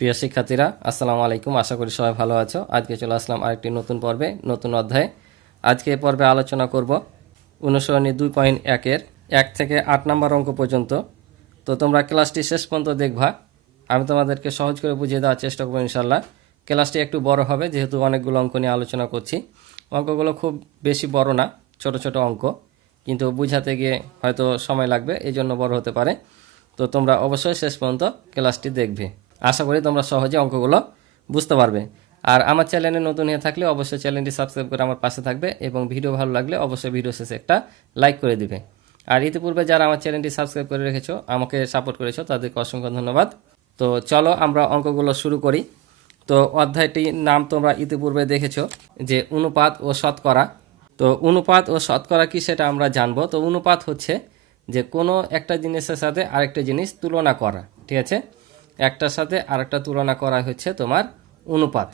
প্রিয় শিক্ষার্থীরা, আসসালামু আলাইকুম। আশা করি সবাই ভালো আছো। আজকে চলে আসলাম আরেকটি নতুন পর্বে, নতুন অধ্যায়ে। আজকে এই পর্বে আলোচনা করব অনুসরণী 2.1-এর 1 থেকে 8 নম্বর অঙ্ক পর্যন্ত। তো তোমরা ক্লাসটি শেষ পর্যন্ত দেখবা। আমি তোমাদেরকে সহজ করে বুঝিয়ে দেওয়ার চেষ্টা করবো ইনশাল্লাহ। ক্লাসটি একটু বড় হবে যেহেতু অনেকগুলো অঙ্ক নিয়ে আলোচনা করছি। অঙ্কগুলো খুব বেশি বড় না, ছোট ছোট অঙ্ক, কিন্তু বুঝাতে গিয়ে হয়তো সময় লাগবে, এই জন্য বড় হতে পারে। তো তোমরা অবশ্যই শেষ পর্যন্ত ক্লাসটি দেখবে। আশা করি তোমরা সহজে অঙ্কগুলো বুঝতে পারবে। আর আমার চ্যানেলে নতুন হয়ে থাকলে অবশ্যই চ্যানেলটি সাবস্ক্রাইব করে আমার পাশে থাকবে, এবং ভিডিও ভালো লাগলে অবশ্যই ভিডিও শেষে একটা লাইক করে দিবে। আর ইতিপূর্বে যারা আমার চ্যানেলটি সাবস্ক্রাইব করে রেখেছো, আমাকে সাপোর্ট করেছো, তাদেরকে অসংখ্য ধন্যবাদ। তো চলো আমরা অঙ্কগুলো শুরু করি। তো অধ্যায়টির নাম তোমরা ইতিপূর্বে দেখেছো যে অনুপাত ও শতকরা। তো অনুপাত ও শতকরা কি সেটা আমরা জানবো। তো অনুপাত হচ্ছে যে কোনো একটা জিনিসের সাথে আরেকটা জিনিস তুলনা করা, ঠিক আছে? একটার সাথে আরেকটা তুলনা করা হচ্ছে তোমার অনুপাত।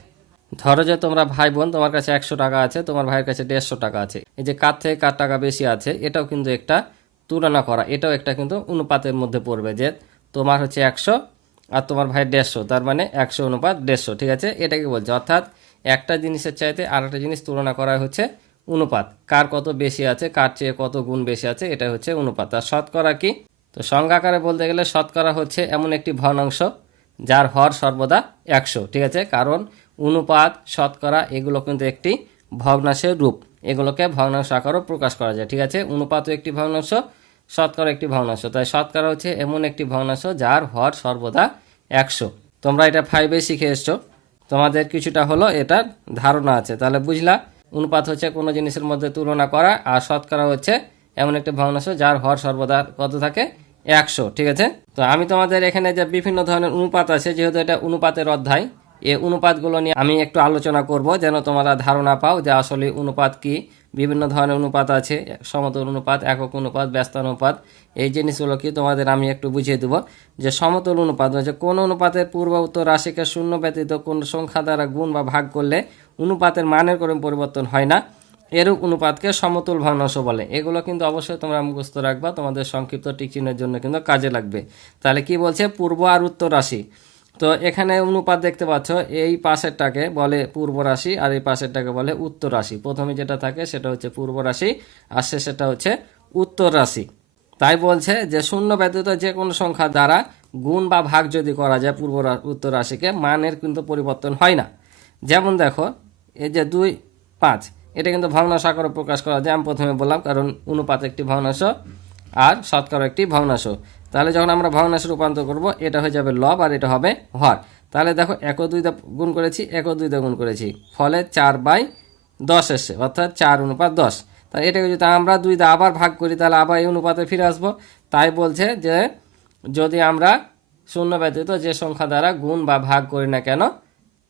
ধরো যে তোমরা ভাই বোন, তোমার কাছে 100 টাকা আছে, তোমার ভাইয়ের কাছে 150 টাকা আছে। এই যে কার থেকে কার টাকা বেশি আছে, এটাও কিন্তু একটা তুলনা করা, এটাও একটা কিন্তু অনুপাতের মধ্যে পড়বে। যে তোমার হচ্ছে 100 আর তোমার ভাই 150, তার মানে 100 অনুপাত 150, ঠিক আছে? এটাকে বলছে, অর্থাৎ একটা জিনিসের চাইতে আরেকটা জিনিস তুলনা করা হচ্ছে অনুপাত। কার কত বেশি আছে, কার চেয়ে কত গুণ বেশি আছে, এটা হচ্ছে অনুপাত। আর শতকরা কি? তো সংজ্ঞাকারে বলতে গেলে শতকরা হচ্ছে এমন একটি ভগ্নাংশ যার হর সর্বদা 100, ঠিক আছে? কারণ অনুপাত, শতকরা এগুলো কিন্তু একটি ভগ্নাংশের রূপ, এগুলোকে ভগ্নাংশ আকারও প্রকাশ করা যায়, ঠিক আছে? অনুপাতও একটি ভগ্নাংশ, শতকরা একটি ভগ্নাংশ। তাই শতকরা হচ্ছে এমন একটি ভগ্নাংশ যার হর সর্বদা 100। তোমরা এটা 5-এ শিখে এসছো, তোমাদের কিছুটা হলো এটার ধারণা আছে। তাহলে বুঝলা, অনুপাত হচ্ছে কোনো জিনিসের মধ্যে তুলনা করা, আর শতকরা হচ্ছে এমন একটি ভগ্নাংশ যার হর সর্বদা কত থাকে, 100, ঠিক আছে? তো আমি তোমাদের এখানে যে বিভিন্ন ধরনের অনুপাত আছে, যেহেতু এটা অনুপাতের অধ্যায়, এই অনুপাতগুলো নিয়ে আমি একটু আলোচনা করব, যেন তোমরা ধারণা পাও যে আসলে অনুপাত কি। বিভিন্ন ধরনের অনুপাত আছে, সমতল অনুপাত, একক অনুপাত, ব্যস্ত অনুপাত। এই জিনিসগুলো কি তোমাদের আমি একটু বুঝিয়ে দেবো। যে সমতল অনুপাত হচ্ছে কোন অনুপাতের পূর্ব উত্তর রাশিকে শূন্য ব্যতীত কোন সংখ্যা দ্বারা গুণ বা ভাগ করলে অনুপাতের মানের কোনো পরিবর্তন হয় না, এরূপ অনুপাতকে সমতুল ভগ্নাংশ বলে। এগুলো কিন্তু অবশ্যই তোমরা মুখস্থ রাখবা, তোমাদের সংক্ষিপ্ত টিক চিহ্নের জন্য কিন্তু কাজে লাগবে। তাহলে কি বলছে, পূর্ব আর উত্তর রাশি। তো এখানে অনুপাত দেখতে পাচ্ছ, এই পাশেরটাকে বলে পূর্ব রাশি আর এই পাশেরটাকে বলে উত্তর রাশি। প্রথমে যেটা থাকে সেটা হচ্ছে পূর্ব রাশি, আর শেষেরটা হচ্ছে উত্তর রাশি। তাই বলছে যে শূন্য ব্যতীত যে কোনো সংখ্যা দ্বারা গুণ বা ভাগ যদি করা যায় পূর্ব উত্তর রাশিকে, মানের কিন্তু পরিবর্তন হয় না। যেমন দেখো, এই যে 2, 5, এটা কিন্তু ভগ্নাংশ আকারে প্রকাশ করা যায়। আমি প্রথমে বললাম, কারণ অনুপাত একটি ভগ্নাংশ আর শতকরা একটি ভগ্নাংশ। তাহলে যখন আমরা ভগ্নাংশে রূপান্তর করব, এটা হয়ে যাবে লব আর এটা হবে হর। তাহলে দেখো 1 ও 2 গুণ করেছি, 1 ও 2 গুণ করেছি, ফলে 4/10 এসছে, অর্থাৎ 4:10। তাহলে এটাকে যদি আমরা 2 দিয়ে আবার ভাগ করি, তাহলে আবার এই অনুপাতে ফিরে আসবো। তাই বলছে যে যদি আমরা শূন্য ব্যতীত যে সংখ্যা দ্বারা গুণ বা ভাগ করি না কেন,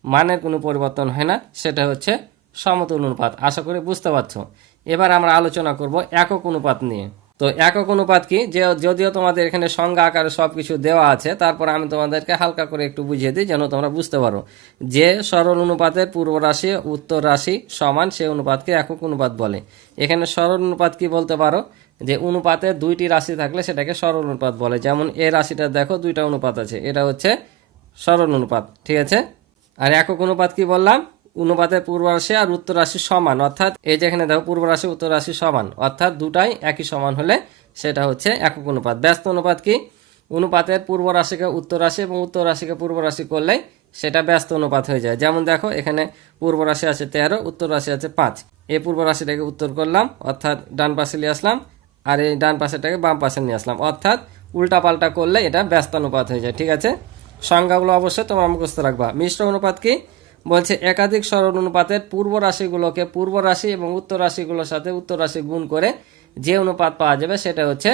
মানের কোনো পরিবর্তন হয় না, সেটা হচ্ছে সমতুল অনুপাত। আশা করি বুঝতে পারছো। এবার আমরা আলোচনা করব একক অনুপাত নিয়ে। তো একক অনুপাত কি, যে যদিও তোমাদের এখানে সংজ্ঞা আকারে সব কিছু দেওয়া আছে, তারপর আমি তোমাদেরকে হালকা করে একটু বুঝিয়ে দিই যেন তোমরা বুঝতে পারো। যে সরল অনুপাতের পূর্ব রাশি উত্তর রাশি সমান, সে অনুপাতকে একক অনুপাত বলে। এখানে সরল অনুপাত কি বলতে পারো, যে অনুপাতে 2টি রাশি থাকলে সেটাকে সরল অনুপাত বলে। যেমন এই রাশিটা দেখো, 2টা অনুপাত আছে, এটা হচ্ছে সরল অনুপাত, ঠিক আছে? আর একক অনুপাত কি বললাম, অনুপাতের পূর্ব রাশি আর উত্তর রাশি সমান, অর্থাৎ এই যেখানে দেখো পূর্ব রাশি উত্তর রাশি সমান, অর্থাৎ দুটাই একই সমান হলে সেটা হচ্ছে একক অনুপাত। ব্যস্ত অনুপাত কি, অনুপাতের পূর্ব রাশিকে উত্তর রাশি এবং উত্তর রাশিকে পূর্ব রাশি করলে সেটা ব্যস্ত অনুপাত হয়ে যায়। যেমন দেখো, এখানে পূর্ব রাশি আছে 13, উত্তর রাশি আছে 5। এই পূর্ব রাশিটাকে উত্তর করলাম, অর্থাৎ ডান পাশে নিয়ে আসলাম, আর এই ডান পাশেটাকে বাম পাশে নিয়ে আসলাম, অর্থাৎ উল্টা পাল্টা করলে এটা ব্যস্ত অনুপাত হয়ে যায়, ঠিক আছে? সংজ্ঞাগুলো অবশ্যই তোমরা মুখস্থ রাখবা। মিশ্র অনুপাত কি বলছে, একাধিক সরল অনুপাতের পূর্ব রাশিগুলোকে পূর্ব রাশি এবং উত্তর রাশিগুলোর সাথে উত্তর রাশি গুণ করে যে অনুপাত পাওয়া যাবে সেটা হচ্ছে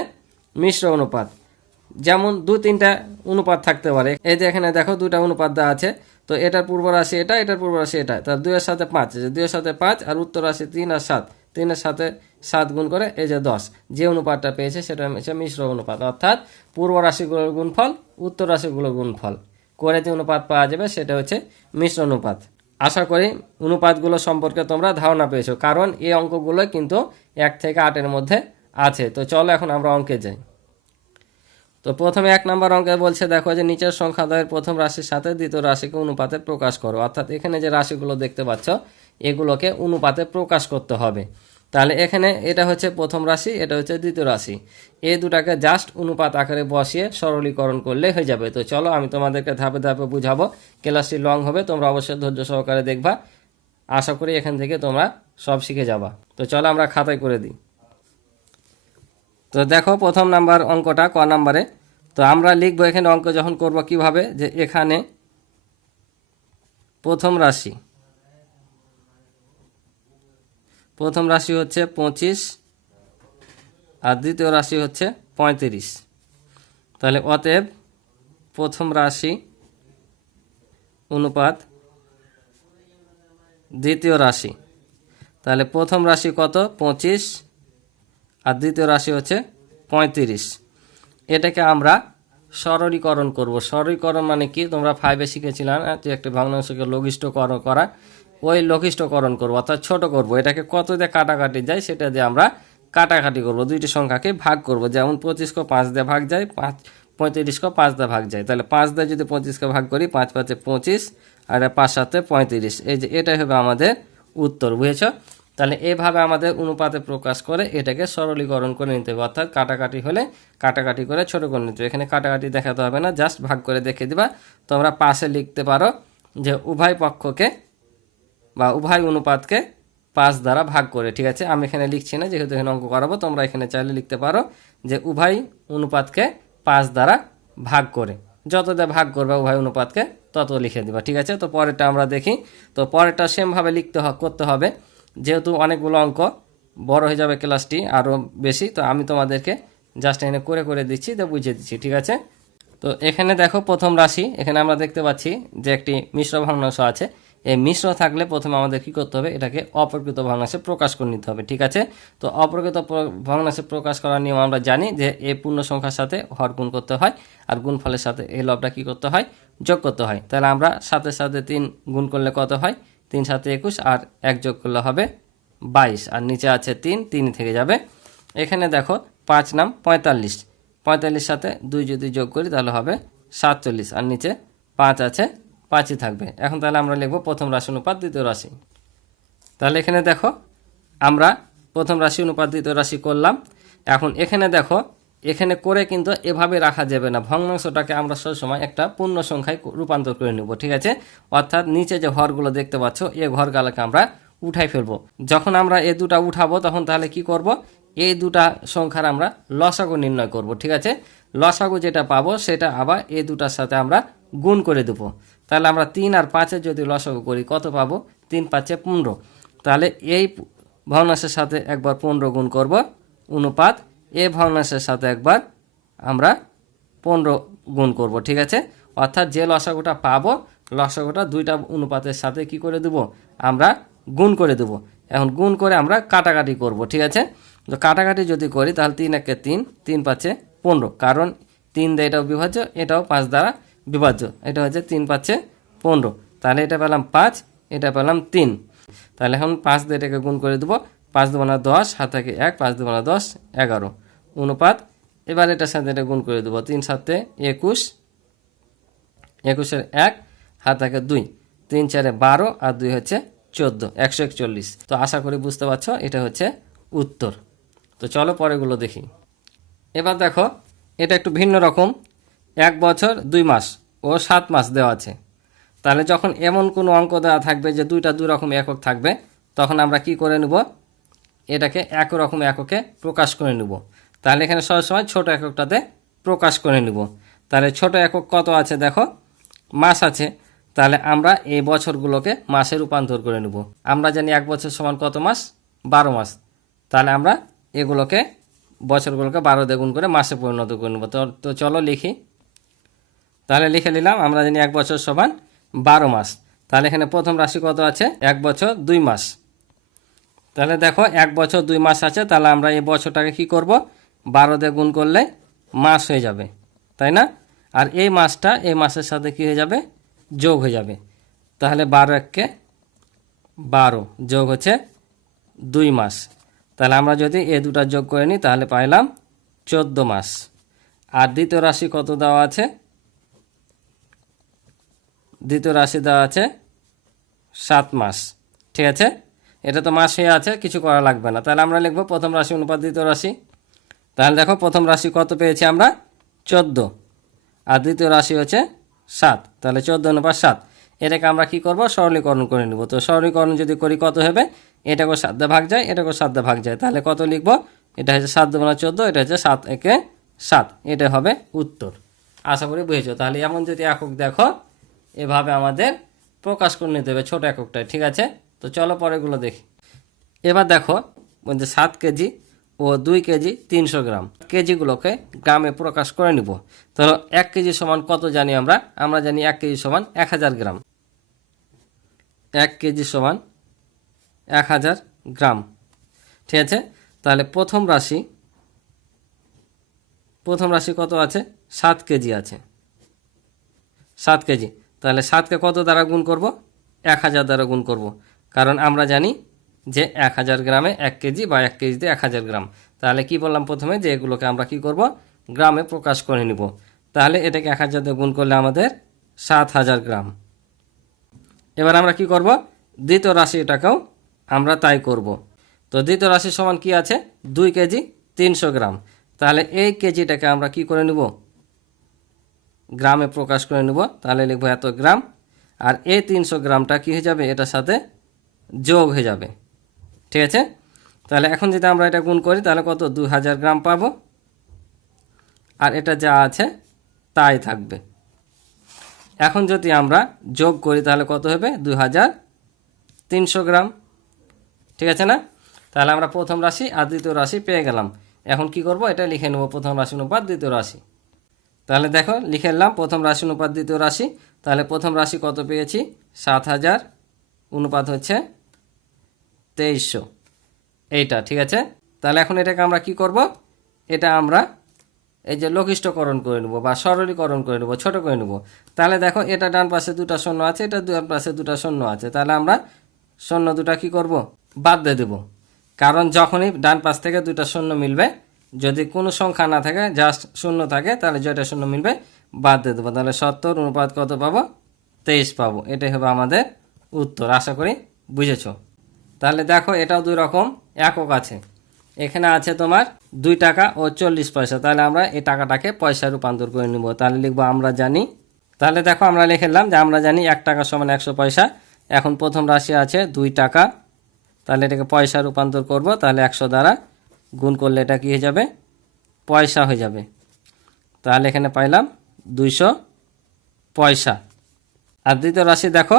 মিশ্র অনুপাত। যেমন 2-3টা অনুপাত থাকতে পারে। এই যে এখানে দেখো 2টা অনুপাত দেওয়া আছে, তো এটার পূর্ব রাশি এটা, এটার পূর্ব রাশি এটা, তার 2-এর সাথে 5, 2-এর সাথে 5, আর উত্তর রাশি 3 আর 7, 3-এর সাথে 7 গুণ করে এই যে 10। যে অনুপাতটা পেয়েছে সেটা হচ্ছে মিশ্র অনুপাত, অর্থাৎ পূর্ব রাশিগুলোর গুণফল উত্তর রাশিগুলোর গুণফল করে যে অনুপাত পাওয়া যাবে সেটা হচ্ছে মিশ্র অনুপাত। আশা করি অনুপাতগুলো সম্পর্কে তোমরা ধারণা পেয়েছো, কারণ এই অঙ্কগুলো কিন্তু 1 থেকে 8-এর মধ্যে আছে। তো চলো এখন আমরা অঙ্কে যাই। তো প্রথমে 1 নম্বর অঙ্কে বলছে দেখো যে নিচের সংখ্যাদ্বয়ের প্রথম রাশির সাথে দ্বিতীয় রাশিকে অনুপাতে প্রকাশ করো। অর্থাৎ এখানে যে রাশিগুলো দেখতে পাচ্ছ এগুলোকে অনুপাতে প্রকাশ করতে হবে। তাহলে এখানে এটা হচ্ছে প্রথম রাশি, এটা হচ্ছে দ্বিতীয় রাশি, এই দুটাকে জাস্ট অনুপাত আকারে বসিয়ে সরলীকরণ করলে হয়ে যাবে। তো চলো আমি তোমাদেরকে ধাপে ধাপে বুঝাবো, ক্লাসটি লং হবে, তোমরা অবশ্যই ধৈর্য সহকারে দেখবা। আশা করি এখান থেকে তোমরা সব শিখে যাবা। তো চলো আমরা খাতায় করে দিই। তো দেখো প্রথম নাম্বার অঙ্কটা ক নাম্বারে। তো আমরা লিখবো এখানে অঙ্ক যখন করব কিভাবে, যে এখানে প্রথম রাশি হচ্ছে 25 আর দ্বিতীয় রাশি হচ্ছে 35। তাহলে অতএব প্রথম রাশি অনুপাত দ্বিতীয় রাশি। তাহলে প্রথম রাশি কত 25 আর দ্বিতীয় রাশি হচ্ছে 35। এটাকে আমরা সরলীকরণ করব। সরলীকরণ মানে কি, তোমরা 5-এ শিখেছিলাম যে একটা ভগ্নাংশকে লঘিষ্ঠকরণ করা, ওই লঘিষ্ঠকরণ করব অর্থাৎ ছোট করব। এটাকে কত দিয়ে কাটাকাটি যায় সেটা দিয়ে আমরা কাটাকাটি করব, দুইটি সংখ্যাকে ভাগ করব। যেমন 25কে 5 দিয়ে ভাগ যায়, 35কে 5 দিয়ে ভাগ যায়। তাহলে 5 দিয়ে যদি 25কে ভাগ করি, 5 5 25 আর 5 7 35, এই যে এটাই হবে আমাদের উত্তর। বুঝেছ? তাহলে এইভাবে আমাদের অনুপাতে প্রকাশ করে এটাকে সরলীকরণ করে নিতে হবে। অর্থাৎ কাটাকাটি হলে কাটাকাটি করে ছোট করে নিতে হবে। এখানে কাটাকাটি দেখাতে হবে না, জাস্ট ভাগ করে দেখে দিবা। তোমরা পাশে লিখতে পারো যে উভয় পক্ষকে বা উভয় অনুপাতকে 5 দ্বারা ভাগ করে। ঠিক আছে, আমি এখানে লিখছি না যেহেতু এখানে অঙ্ক করাবো। তোমরা এখানে চাইলে লিখতে পারো যে উভয় অনুপাতকে 5 দ্বারা ভাগ করে। যত দিয়ে ভাগ করবে উভয় অনুপাতকে তত লিখে দিবা। ঠিক আছে, তো পরেরটা আমরা দেখি। তো পরেরটা সেমভাবে করতে হবে, যেহেতু অনেকগুলো অঙ্ক বড় হয়ে যাবে ক্লাসটি আরও বেশি। তো আমি তোমাদেরকে জাস্ট এখানে করে করে দিচ্ছি, তো বুঝিয়ে দিচ্ছি। ঠিক আছে, তো এখানে দেখো প্রথম রাশি, এখানে আমরা দেখতে পাচ্ছি যে একটি মিশ্র ভগ্নাংশ আছে। এই মিশ্র থাকলে প্রথমে আমাদের কি করতে হবে, এটাকে অপ্রকৃত ভগ্নাংশে প্রকাশ করে নিতে হবে। ঠিক আছে, তো অপ্রকৃত ভগ্নাংশে প্রকাশ করার নিয়ম আমরা জানি যে এই পূর্ণ সংখ্যার সাথে হর গুণ করতে হয়, আর গুণফলের সাথে এই লবটা কি করতে হয়, যোগ করতে হয়। তাহলে আমরা সাথে সাথে 3 গুণ করলে কত হয়, 3 7 21, আর 1 যোগ করলে হবে 22, আর নিচে আছে 3 থেকে যাবে। এখানে দেখো 5 নাম 45, 45 সাথে 2 যদি যোগ করি তাহলে হবে 47, আর নিচে 5 আছে, 5ই থাকবে। এখন তাহলে আমরা লিখব প্রথম রাশি অনুপাত দ্বিতীয় রাশি। তাহলে এখানে দেখো আমরা প্রথম রাশি অনুপাত দ্বিতীয় রাশি করলাম। এখন এখানে দেখো, এখানে করে কিন্তু এভাবে রাখা যাবে না, ভগ্নাংশটাকে আমরা সবসময় একটা পূর্ণ সংখ্যায় রূপান্তর করে নেব। ঠিক আছে, অর্থাৎ নিচে যে ঘরগুলো দেখতে পাচ্ছ এই ঘরগুলোকে আমরা উঠাই ফেলবো। যখন আমরা এই দুটা উঠাবো তখন তাহলে কি করব, এই দুটা সংখ্যার আমরা লসাগু নির্ণয় করব। ঠিক আছে, লসাগু যেটা পাবো সেটা আবার এই দুটার সাথে আমরা গুণ করে দেবো। তাহলে আমরা 3 আর 5-এর যদি লসাগু করি কত পাবো, 3 5 15। তাহলে এই ভগ্নাংশের সাথে একবার 15 গুণ করব অনুপাত এই ভগ্নাংশের সাথে একবার আমরা 15 গুণ করব। ঠিক আছে, অর্থাৎ যে লসাগুটা পাবো লসাগুটা দুইটা অনুপাতের সাথে কি করে দেব, আমরা গুণ করে দেব। এখন গুণ করে আমরা কাটাকাটি করব। ঠিক আছে, তো কাটাকাটি যদি করি তাহলে 3 1 3, 3 5 15, কারণ 3 দিয়ে এটাও বিভাজ্য, এটাও 5 দ্বারা বিভাজ্য, এটা হচ্ছে 3 5 15। তাহলে এটা পেলাম 5, এটা পেলাম 3। তাহলে এখন 5 দিয়ে এটাকে গুণ করে দেবো, 5 2 10, হাত থেকে 1, 5 2 10 11 অনুপাত। এবার এটার সাথে এটা গুণ করে দেবো, 3 7 21, 21-এর 1, হাত থেকে 2, 3 4 12, আর 2 হচ্ছে 14, 141। তো আশা করি বুঝতে পারছো এটা হচ্ছে উত্তর। তো চলো পরেগুলো দেখি। এবার দেখো এটা একটু ভিন্ন রকম, 1 বছর 2 মাস ও 7 মাস দেওয়া আছে। তাহলে যখন এমন কোনো অঙ্ক দেওয়া থাকবে যে দুইটা দুই রকম একক থাকবে, তখন আমরা কি করে নেব, এটাকে একরকম এককে প্রকাশ করে নেব। তাহলে এখানে সবসময় ছোট এককটাতে প্রকাশ করে নেব। তাহলে ছোট একক কত আছে দেখো, মাস আছে। তাহলে আমরা এই বছরগুলোকে মাসে রূপান্তর করে নেব। আমরা জানি 1 বছর সমান কত মাস, 12 মাস। তাহলে আমরা এগুলোকে বছরগুলোকে 12 দিয়ে গুণ করে মাসে পরিণত করে নেব। তো চলো লিখি। তাহলে লিখে নিলাম, আমরা জানি 1 বছর সমান 12 মাস। তাহলে এখানে প্রথম রাশি কত আছে, 1 বছর 2 মাস। তাহলে দেখো 1 বছর 2 মাস আছে, তাহলে আমরা এই বছরটাকে কি করব, 12 দিয়ে গুণ করলে মাস হয়ে যাবে, তাই না? আর এই মাসটা এই মাসের সাথে কি হয়ে যাবে, যোগ হয়ে যাবে। তাহলে 12 1 12 যোগ হচ্ছে 2 মাস। তাহলে আমরা যদি এই দুটা যোগ করে নিই তাহলে পাইলাম 14 মাস। আর দ্বিতীয় রাশি কত দেওয়া আছে? দ্বিতীয় রাশি দেওয়া আছে 7 মাস। ঠিক আছে, এটা তো মাস হয়ে আছে, কিছু করা লাগবে না। তাহলে আমরা লিখব প্রথম রাশি অনুপাত দ্বিতীয় রাশি। তাহলে দেখো প্রথম রাশি কত পেয়েছি আমরা? 14, আর দ্বিতীয় রাশি হচ্ছে 7। তাহলে 14 অনুপাত 7। এটাকে আমরা কি করব? সরলীকরণ করে নেব। তো সরলীকরণ যদি করি কত হবে? এটাকে 7 দিয়ে ভাগ যায়, এটাকে 7 দিয়ে ভাগ যায়। তাহলে কত লিখব? এটা হচ্ছে 7 দুগুণা 14, এটা হচ্ছে 7 একে 7। এটা হবে উত্তর। আশা করি বুঝেছো। তাহলে এমন যদি একক দেখো, এভাবে আমাদের প্রকাশ করে নিতে হবে ছোট এককটায়। ঠিক আছে, তো চলো পরেরগুলো দেখি। এবার দেখো বলছে 7 কেজি ও 2 কেজি 300 গ্রাম। কেজিগুলোকে গ্রামে প্রকাশ করে নিব। তো 1 কেজি সমান কত জানি আমরা? আমরা জানি 1 কেজি সমান 1000 গ্রাম। 1 কেজি সমান 1000 গ্রাম। ঠিক আছে, তাহলে প্রথম রাশি কত আছে? 7 কেজি আছে। 7 কেজি, তাহলে 7কে কত দ্বারা গুণ করব? 1000 দ্বারা গুণ করব। কারণ আমরা জানি যে 1000 গ্রামে 1 কেজি বা 1 কেজিতে 1000 গ্রাম। তাহলে কি বললাম প্রথমে? যে এগুলোকে আমরা কি করব? গ্রামে প্রকাশ করে নিব। তাহলে এটাকে 1000 দিয়ে গুণ করলে আমাদের 7000 গ্রাম। এবার আমরা কি করব? দ্বিতীয় রাশিটাকেও আমরা তাই করব। তো দ্বিতীয় রাশি সমান কি আছে? 2 কেজি 300 গ্রাম। তাহলে এই কেজিটাকে আমরা কি করে নিব? গ্রামে প্রকাশ করে নেব। তাহলে লিখব এত গ্রাম, আর এই 300 গ্রামটা কি হয়ে যাবে? এটার সাথে যোগ হয়ে যাবে। ঠিক আছে, তাহলে এখন যদি আমরা এটা গুণ করি তাহলে কত? 2000 গ্রাম পাবো, আর এটা যা আছে তাই থাকবে। এখন যদি আমরা যোগ করি তাহলে কত হবে? 2300 গ্রাম। ঠিক আছে না? তাহলে আমরা প্রথম রাশি আর দ্বিতীয় রাশি পেয়ে গেলাম। এখন কি করব? এটা লিখে নেব প্রথম রাশি অনুপাত দ্বিতীয় রাশি। তাহলে দেখো লিখে নিলাম প্রথম রাশি অনুপাত দ্বিতীয় রাশি। তাহলে প্রথম রাশি কত পেয়েছি? 7000 অনুপাত হচ্ছে 2300, এইটা। ঠিক আছে, তাহলে এখন এটাকে আমরা কি করব? এটা আমরা এই যে লঘিষ্ঠকরণ করে নেব বা সরলীকরণ করে নেব, ছোট করে নেব। তাহলে দেখো এটা ডান পাশে 2টা শূন্য আছে, এটা ডান পাশে 2টা শূন্য আছে। তাহলে আমরা শূন্য 2টা কি করব? বাদ দিয়ে দেব। কারণ যখনই ডান পাশ থেকে 2টা শূন্য মিলবে, যদি কোনো সংখ্যা না থাকে, জাস্ট শূন্য থাকে, তাহলে যেটা শূন্য মিলবে বাদ দিয়ে দেবো। তাহলে 70 অনুপাত কত পাবো? 23 পাবো। এটাই হবে আমাদের উত্তর। আশা করি বুঝেছ। তাহলে দেখো এটাও 2 রকম একক আছে। এখানে আছে তোমার 2 টাকা ও 40 পয়সা। তাহলে আমরা এই টাকাটাকে পয়সা রূপান্তর করে নিব। তাহলে লিখবো আমরা জানি। তাহলে দেখো আমরা লিখলাম যে আমরা জানি 1 টাকা সমান 100 পয়সা। এখন প্রথম রাশি আছে 2 টাকা, তাহলে এটাকে পয়সা রূপান্তর করব। তাহলে 100 দ্বারা গুণ করলে এটা কি হয়ে যাবে? পয়সা হয়ে যাবে। তাহলে এখানে পাইলাম 200 পয়সা। আর দ্বিতীয় রাশি দেখো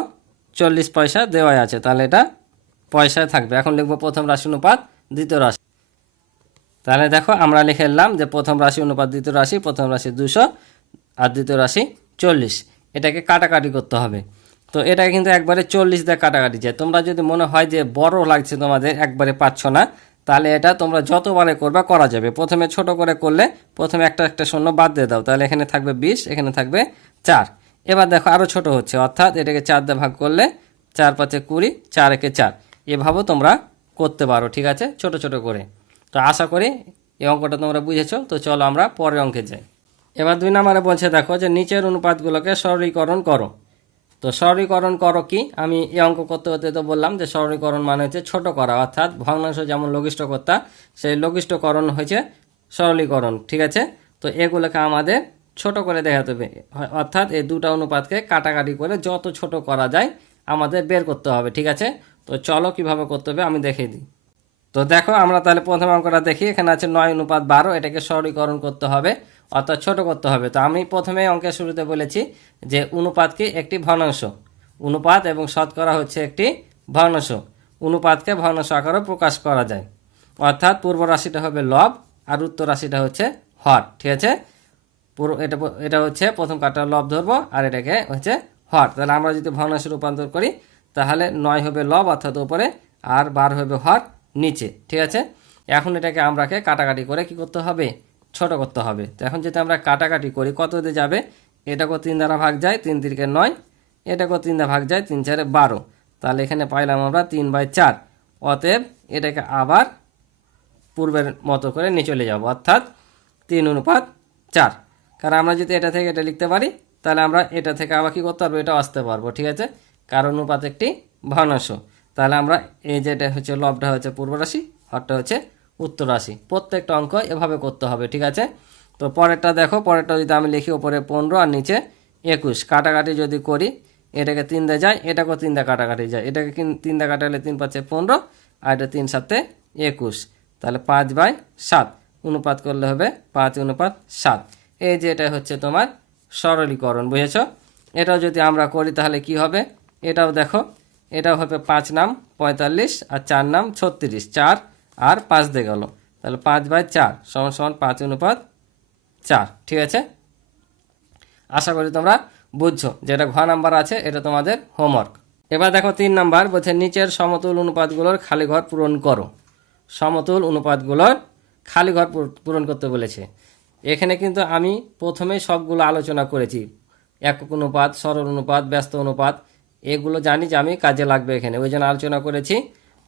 40 পয়সা দেওয়াই আছে, তাহলে এটা পয়সায় থাকবে। এখন লিখবো প্রথম রাশি অনুপাত দ্বিতীয় রাশি। তাহলে দেখো আমরা লিখে নিলাম যে প্রথম রাশি অনুপাত দ্বিতীয় রাশি। প্রথম রাশি 200 আর দ্বিতীয় রাশি 40। এটাকে কাটাকাটি করতে হবে। তো এটা কিন্তু একবারে 40 দিয়ে কাটাকাটি যায়। তোমরা যদি মনে হয় যে বড় লাগছে তোমাদের, একবারে পাচ্ছ না, তাহলে এটা তোমরা যতবারে করবা করা যাবে। প্রথমে ছোট করে করলে প্রথমে একটা একটা শূন্য বাদ দিয়ে দাও, তাহলে এখানে থাকবে 20, এখানে থাকবে 4। এবার দেখো আরও ছোট হচ্ছে, অর্থাৎ এটাকে 4 দিয়ে ভাগ করলে 4 5 20, 4 1 4। এভাবেও তোমরা করতে পারো। ঠিক আছে, ছোট ছোট করে। তো আশা করি এই অঙ্কটা তোমরা বুঝেছো। তো চলো আমরা পরের অঙ্কে যাই। এবার 2 নম্বরে বলছে দেখো যে নিচের অনুপাতগুলোকে সরলীকরণ করো। তো সরলীকরণ করো কি? আমি এই অঙ্ক করতে হতে তো বললাম যে সরলীকরণ মানে হচ্ছে ছোট করা, অর্থাৎ ভগ্নাংশ যেমন লঘিষ্ঠকর্তা, সেই লঘিষ্ঠকরণ হয়েছে সরলীকরণ। ঠিক আছে, তো এগুলোকে আমাদের ছোট করে দেখাতে হবে, অর্থাৎ এই 2টা অনুপাতকে কাটাকাটি করে যত ছোট করা যায় আমাদের বের করতে হবে। ঠিক আছে, তো চলো কিভাবে করতে হবে আমি দেখিয়ে দিই। তো দেখো আমরা তাহলে প্রথম অঙ্কটা দেখি। এখানে আছে 9 অনুপাত 12, এটাকে সরলীকরণ করতে হবে, অর্থাৎ ছোট করতে হবে। তো আমি প্রথমে অঙ্কের শুরুতে বলেছি যে অনুপাত কি? একটি ভগ্নাংশ। অনুপাত এবং শতকরা হচ্ছে একটি ভগ্নাংশ। অনুপাতকে ভগ্নাংশ আকারে প্রকাশ করা যায়, অর্থাৎ পূর্ব রাশিটা হবে লব আর উত্তর রাশিটা হচ্ছে হর। ঠিক আছে, এটা হচ্ছে প্রথম কাটা লব ধরবো, আর এটাকে হচ্ছে হর। তাহলে আমরা যদি ভগ্নাংশে রূপান্তর করি তাহলে 9 হবে লব অর্থাৎ উপরে, আর 12 হবে হর নিচে। ঠিক আছে, এখন এটাকে আমরাকে কাটাকাটি করে কি করতে হবে? ছোট করতে হবে। তো এখন যদি আমরা কাটাকাটি করি কত দিয়ে যাবে? এটাকেও 3 দ্বারা ভাগ যায়, 3 3 9। এটাকেও 3 দ্বারা ভাগ যায়, 3 4 12। তাহলে এখানে পাইলাম আমরা 3/4। অতএব এটাকে আবার পূর্বের মতো করে নিয়ে চলে যাব, অর্থাৎ 3 অনুপাত 4। কারণ আমরা যদি এটা থেকে এটা লিখতে পারি তাহলে আমরা এটা থেকে আবার কী করতে পারবো, এটা আসতে পারবো, ঠিক আছে। কারণ অনুপাত একটি ভগ্নাংশ। তাহলে আমরা এই যেটা হচ্ছে লবটা হচ্ছে পূর্ব রাশি, হরটা হচ্ছে উত্তর রাশি। প্রত্যেকটা অঙ্ক এভাবে করতে হবে, ঠিক আছে। তো পরেরটা দেখো, পরেরটা যদি আমি লিখি ওপরে 15 আর নিচে 21, কাটাকাটি যদি করি এটাকে 3 দিয়ে যায়, এটাকেও 3 দিয়ে কাটাকাটি যায়, এটাকে 3 দিয়ে কাটালে 3 5 15 আর এটা 3 7 21, তাহলে 5/7 অনুপাত করলে হবে 5:7। এই যে এটা হচ্ছে তোমার সরলীকরণ, বুঝেছ। এটাও যদি আমরা করি তাহলে কি হবে, এটাও দেখো, এটাও হবে 5 নাম 45 আর 4 নাম 36, 4 আর 5 দিয়ে গেল, তাহলে 5/4 = 5:4, ঠিক আছে। আশা করি তোমরা বুঝছো। যেটা ঘ নাম্বার আছে এটা তোমাদের হোমওয়ার্ক। এবার দেখো 3 নাম্বার বলছে নিচের সমতুল অনুপাতগুলোর খালি ঘর পূরণ করো। সমতুল অনুপাতগুলোর খালি ঘর পূরণ করতে বলেছে। এখানে কিন্তু আমি প্রথমেই সবগুলো আলোচনা করেছি, একক অনুপাত, সরল অনুপাত, ব্যস্ত অনুপাত, এগুলো জানি যে আমি কাজে লাগবে এখানে, ওই জন্য আলোচনা করেছি।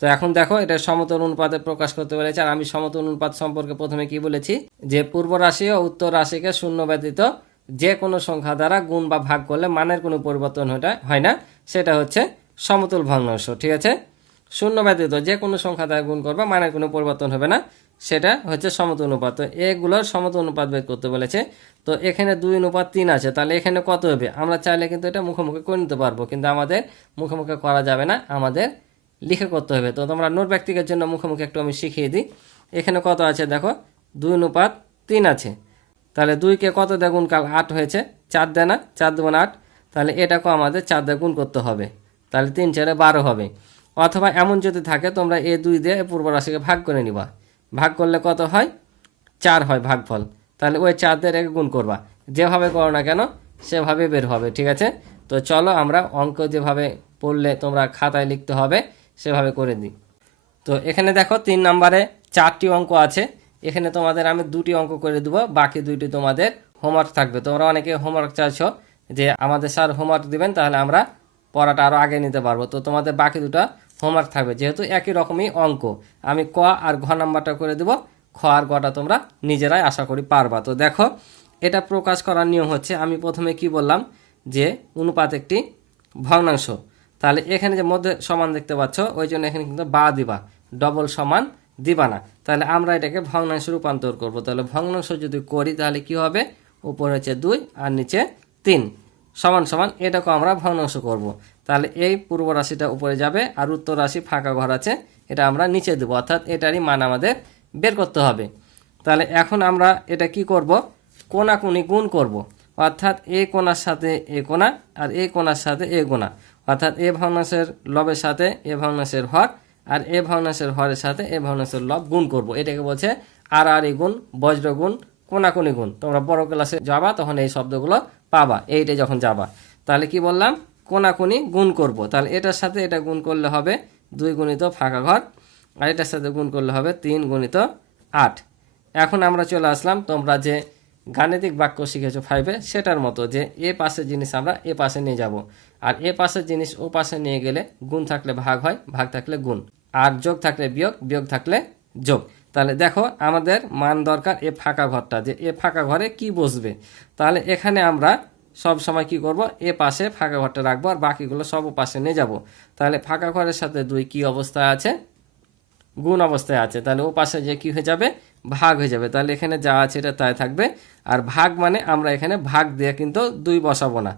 তো এখন দেখো এটা সমতুল অনুপাতে প্রকাশ করতে বলেছে। আর আমি সমতুল অনুপাত সম্পর্কে প্রথমে কি বলেছি, যে পূর্ব রাশি ও উত্তর রাশিকে শূন্য ব্যতীত যে কোনো সংখ্যা দ্বারা গুণ বা ভাগ করলে মানের কোনো পরিবর্তন হয় না, সেটা হচ্ছে সমতুল ভগ্নাংশ, ঠিক আছে। শূন্য ব্যতীত যে কোনো সংখ্যা দ্বারা গুণ করবে মানের কোনো পরিবর্তন হবে না, সেটা হচ্ছে সমতুল অনুপাত। তো এগুলোর সমতুল অনুপাত বের করতে বলেছে। তো এখানে 2:3 আছে, তাহলে এখানে কত হবে, আমরা চাইলে কিন্তু এটা মুখোমুখি করে নিতে পারবো, কিন্তু আমাদের মুখোমুখি করা যাবে না, আমাদের লিখে করতে হবে। তো তোমরা নোট ব্যক্তিকের জন্য মুখোমুখি একটু আমি শিখিয়ে দিই। এখানে কত আছে দেখো, 2:3 আছে, তাহলে 2কে কত দিয়ে গুণ 8 হয়েছে, 4 দেয় না, 4 2 8, তাহলে এটাকেও আমাদের 4 দিয়ে গুণ করতে হবে, তাহলে 3 4 12 হবে। অথবা এমন যদি থাকে তোমরা এই 2 দিয়ে পূর্ব রাশিকে ভাগ করে নিবা, ভাগ করলে কত হয়, 4 হয় ভাগফল, তাহলে ওই 4 দিয়ে এটাকে গুণ করবা। যেভাবে করো না কেন সেভাবে বের হবে, ঠিক আছে। তো চলো আমরা অঙ্ক যেভাবে পড়লে তোমরা খাতায় লিখতে হবে সেভাবে করে দিই। তো এখানে দেখো 3 নম্বরে 4টি অঙ্ক আছে, এখানে তোমাদের আমি 2টি অঙ্ক করে দেবো, বাকি 2টি তোমাদের হোমওয়ার্ক থাকবে। তোমরা অনেকে হোমওয়ার্ক চাইছো যে আমাদের স্যার হোমওয়ার্ক দিবেন, তাহলে আমরা পড়াটা আরও আগে নিতে পারবো। তো তোমাদের বাকি 2টা হোমওয়ার্ক থাকবে, যেহেতু একই রকমই অঙ্ক। আমি ক আর ঘ নাম্বারটা করে দেবো, খ আর গটা তোমরা নিজেরাই আশা করি পারবা। তো দেখো এটা প্রকাশ করার নিয়ম হচ্ছে, আমি প্রথমে কি বললাম যে অনুপাত একটি ভগ্নাংশ, তাহলে এখানে যে মধ্যে সমান দেখতে পাচ্ছ ওই জন্য এখানে কিন্তু বা দিবা, ডবল সমান দিবা না। তাহলে আমরা এটাকে ভগ্নাংশে রূপান্তর করব। তাহলে ভগ্নাংশ যদি করি তাহলে কি হবে, উপরে হচ্ছে 2 আর নিচে 3 সমান সমান, এটাকে আমরা ভগ্নাংশ করব। তাহলে এই পূর্ব রাশিটা উপরে যাবে আর উত্তর রাশি ফাঁকা ঘর আছে এটা আমরা নিচে দেবো, অর্থাৎ এটারই মান আমাদের বের করতে হবে। তাহলে এখন আমরা এটা কি করব, কোনাকুনি গুণ করব, অর্থাৎ এ কোণার সাথে এ কোণা আর এ কোণার সাথে এ কোণা, অর্থাৎ এ ভগ্নাংশের লবের সাথে এ ভগ্নাংশের হর আর এ ভগ্নাংশের হরের সাথে এ ভগ্নাংশের লব গুণ করব। এটাকে বলছে আর গুণ, বজ্র গুণ, কোনাকুনি গুণ। তোমরা বড় ক্লাসে যাবা তখন এই শব্দগুলো পাবা, এইটা যখন যাবা। তাহলে কি বললাম, কোনাকুনি গুণ করব। তাহলে এটার সাথে এটা গুণ করলে হবে 2 গুণিত ফাঁকা ঘর, আর এটার সাথে গুণ করলে হবে 3 গুণিত 8। এখন আমরা চলে আসলাম তোমরা যে গাণিতিক বাক্য শিখেছো 5-এ, সেটার মতো, যে এ পাশের জিনিস আমরা এ পাশে নিয়ে যাব, আর এ পাশের জিনিস ও পাশে নিয়ে গেলে গুণ থাকলে ভাগ হয়, ভাগ থাকলে গুণ, আর যোগ থাকলে বিয়োগ, বিয়োগ থাকলে যোগ। তাহলে দেখো আমাদের মান দরকার এ ফাঁকা ঘরটা, যে এ ফাঁকা ঘরে কি বসবে। তাহলে এখানে আমরা সব সময় কি করব, এ পাশে ফাঁকা ঘরটা রাখবো আর বাকিগুলো সব ও পাশে নিয়ে যাব। তাহলে ফাঁকা ঘরের সাথে 2 কি অবস্থায় আছে, গুণ অবস্থায় আছে, তাহলে ও পাশে যে কি হয়ে যাবে, ভাগ হয়ে যাবে। তাহলে এখানে যা আছে এটা তাই থাকবে। আর ভাগ মানে আমরা এখানে ভাগ দিয়ে কিন্তু 2 বসাবো না।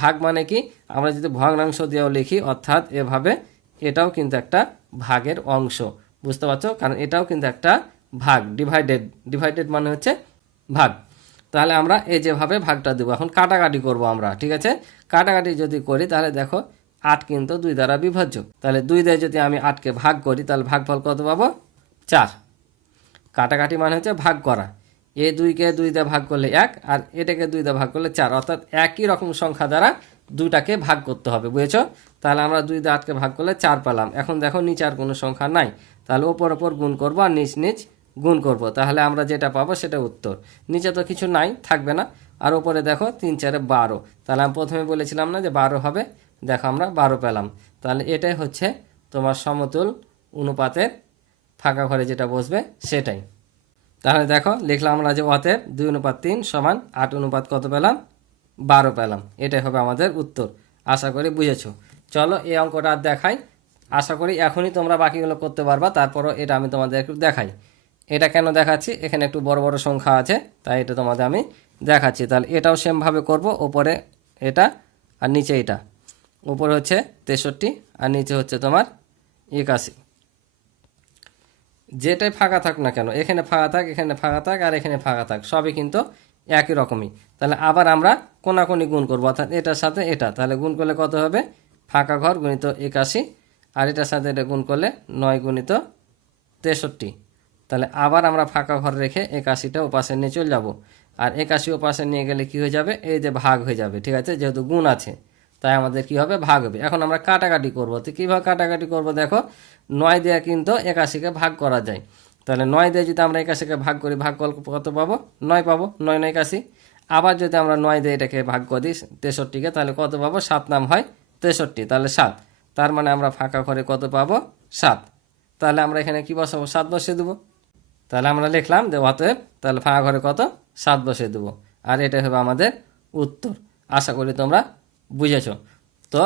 ভাগ মানে কি, আমরা যদি ভগ্নাংশ দিয়েও লিখি, অর্থাৎ এভাবে, এটাও কিন্তু একটা ভাগের অংশ, বুঝতে পারছো, কারণ এটাও কিন্তু একটা ভাগ, ডিভাইডেড, ডিভাইডেড মানে হচ্ছে ভাগ। তাহলে আমরা এই যেভাবে ভাগটা দেবো। এখন কাটাকাটি করব আমরা, ঠিক আছে। কাটাকাটি যদি করি তাহলে দেখো 8 কিন্তু 2 দ্বারা বিভাজ্য, তাহলে 2 দিয়ে যদি আমি 8কে ভাগ করি তাহলে ভাগফল কত পাবো, 4। কাটাকাটি মানে হচ্ছে ভাগ করা, এ 2কে 2 দিয়ে ভাগ করলে 1 আর এটাকে 2 দিয়ে ভাগ করলে 4, অর্থাৎ একই রকম সংখ্যা দ্বারা 2টাকে ভাগ করতে হবে, বুঝেছো। তাহলে আমরা 2 দিয়ে 8কে ভাগ করলে 4 পেলাম। এখন দেখো নিচে আর কোনো সংখ্যা নাই, তাহলে ওপর ওপর গুণ করবো আর নিচ নিচ গুণ করব, তাহলে আমরা যেটা পাবো সেটা উত্তর। নিচে তো কিছু নাই, থাকবে না। আর উপরে দেখো 3 4 12, তাহলে আমি প্রথমে বলেছিলাম না যে 12 হবে, দেখো আমরা 12 পেলাম। তাহলে এটাই হচ্ছে তোমার সমতুল অনুপাতের ফাঁকা ঘরে যেটা বসবে সেটাই। তাহলে দেখো লিখলাম আমরা যে অতএব 2:3 সমান 8 কত পেলাম, 12 পেলাম। এটাই হবে আমাদের উত্তর। আশা করি বুঝেছো। চলো এই অঙ্কটা আর দেখাই। আশা করি এখনই তোমরা বাকিগুলো করতে পারবা, তারপরও এটা আমি তোমাদের একটু দেখাই। এটা কেন দেখাচ্ছি, এখানে একটু বড় বড় সংখ্যা আছে, তাই এটা তোমাদের আমি দেখাচ্ছি। তাহলে এটাও সেমভাবে করব, ওপরে এটা আর নিচে এটা। উপরে হচ্ছে 63 আর নিচে হচ্ছে তোমার 81। যেটাই ফাঁকা থাক না কেন, এখানে ফাঁকা থাক, এখানে ফাঁকা থাক আর এখানে ফাঁকা থাক, সবই কিন্তু একই রকমই। তাহলে আবার আমরা কোনাকুনি গুণ করবো, অর্থাৎ এটার সাথে এটা। তাহলে গুণ করলে কত হবে, ফাঁকা ঘর গুণিত 81, আর এটার সাথে এটা গুণ করলে 9 গুণিত 63। তাহলে আবার আমরা ফাঁকা ঘর রেখে 81টা ওপাশে নিয়ে চলে যাব, আর 81 ওপাশে নিয়ে গেলে কি হয়ে যাবে, এই যে ভাগ হয়ে যাবে। ঠিক আছে, যেহেতু গুণ আছে তাই আমাদের কি হবে, ভাগ হবে। এখন আমরা কাটাকাটি করব। তো কীভাবে কাটাকাটি করব, দেখো 9 দিয়ে কিন্তু 81কে ভাগ করা যায়। তাহলে 9 দিয়ে যদি আমরা 81কে ভাগ করি, ভাগ কত পাবো, 9 পাবো, 9 9 81। আবার যদি আমরা 9 দিয়ে এটাকে ভাগ করি 63কে, তাহলে কত পাবো, 7 নাম হয় 63, তাহলে 7। তার মানে আমরা ফাঁকা ঘরে কত পাবো, 7। তাহলে আমরা এখানে কি বসাবো, 7 বসিয়ে দেবো। তাহলে আমরা লিখলাম যে অতএব, তাহলে ফাঁকা ঘরে কত, 7 বসিয়ে দেবো। আর এটা হবে আমাদের উত্তর। আশা করি তোমরা বুঝেছ। তো